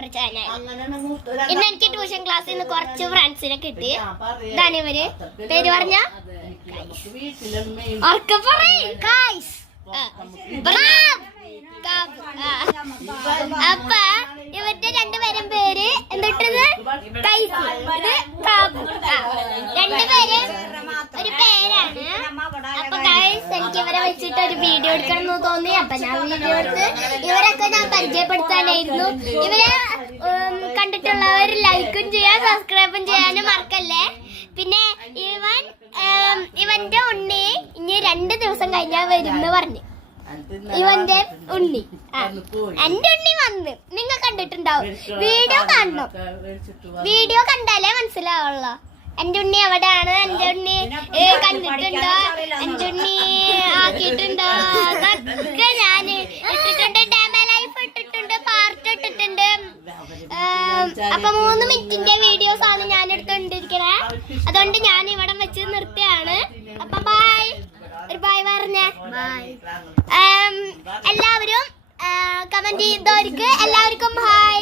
അവരുടെ ചാനൽ. ഇന്ന് എനിക്ക് ട്യൂഷൻ ക്ലാസ്സിൽ നിന്ന് കുറച്ച് ഫ്രണ്ട്സിനെ കിട്ടി. ഇതാണ് ഇവര്. പേര് പറഞ്ഞ അപ്പ ഇവരുടെ രണ്ടുപേരും പേര് എന്നിട്ടത് കൈസ്, ഇത് കാബു. രണ്ടുപേരും ഒരു പേരാണ്. അപ്പൊ ഗൈസ് എനിക്ക് ഇവരെ വെച്ചിട്ട് ഒരു വീഡിയോ എടുക്കണം എന്ന് തോന്നി. അപ്പൊ ഞാൻ വീഡിയോ എടുത്ത് ഇവരൊക്കെ ഞാൻ പരിചയപ്പെടുത്താനായിരുന്നു. ഇവരെ കണ്ടിട്ടുള്ളവർ ലൈക്കും ചെയ്യാൻ സബ്സ്ക്രൈബും ചെയ്യാനും മറക്കല്ലേ. പിന്നെ ഇവന്റെ ഉണ്ണി ഇനി 2 ദിവസം കഴിഞ്ഞാൽ വരുന്ന് പറഞ്ഞു. ഇവന്റെ ഉണ്ണി എന്റെ ഉണ്ണി വന്ന് നിങ്ങൾ കണ്ടിട്ടുണ്ടാവും. വീഡിയോ കാണണം, വീഡിയോ കണ്ടാലേ മനസ്സിലാവുള്ളൂ. എന്റെ ഉണ്ണി എവിടെയാണ്, എന്റെ ഉണ്ണി കണ്ടിട്ടുണ്ടോ, എന്റെ ഉണ്ണി ആക്കിയിട്ടുണ്ടോ, അതൊക്കെ ഞാൻ ഇട്ടിട്ടുണ്ട്. ഡാമ ലൈഫ് ഇട്ടിട്ടുണ്ട്, പാർട്ട് ഇട്ടിട്ടുണ്ട്. അപ്പൊ 3 മിനിറ്റിന്റെ വീഡിയോസ് ആണ് ഞാൻ എടുത്തോണ്ടിരിക്കണേ. അതുകൊണ്ട് ഞാൻ ഇവിടെ വെച്ച് നിർത്തിയാണ്. അപ്പൊ ബൈ, ഒരു ബൈ പറഞ്ഞേ. എല്ലാവരും കമന്റ് ചെയ്തവർക്ക് എല്ലാവർക്കും ബൈ.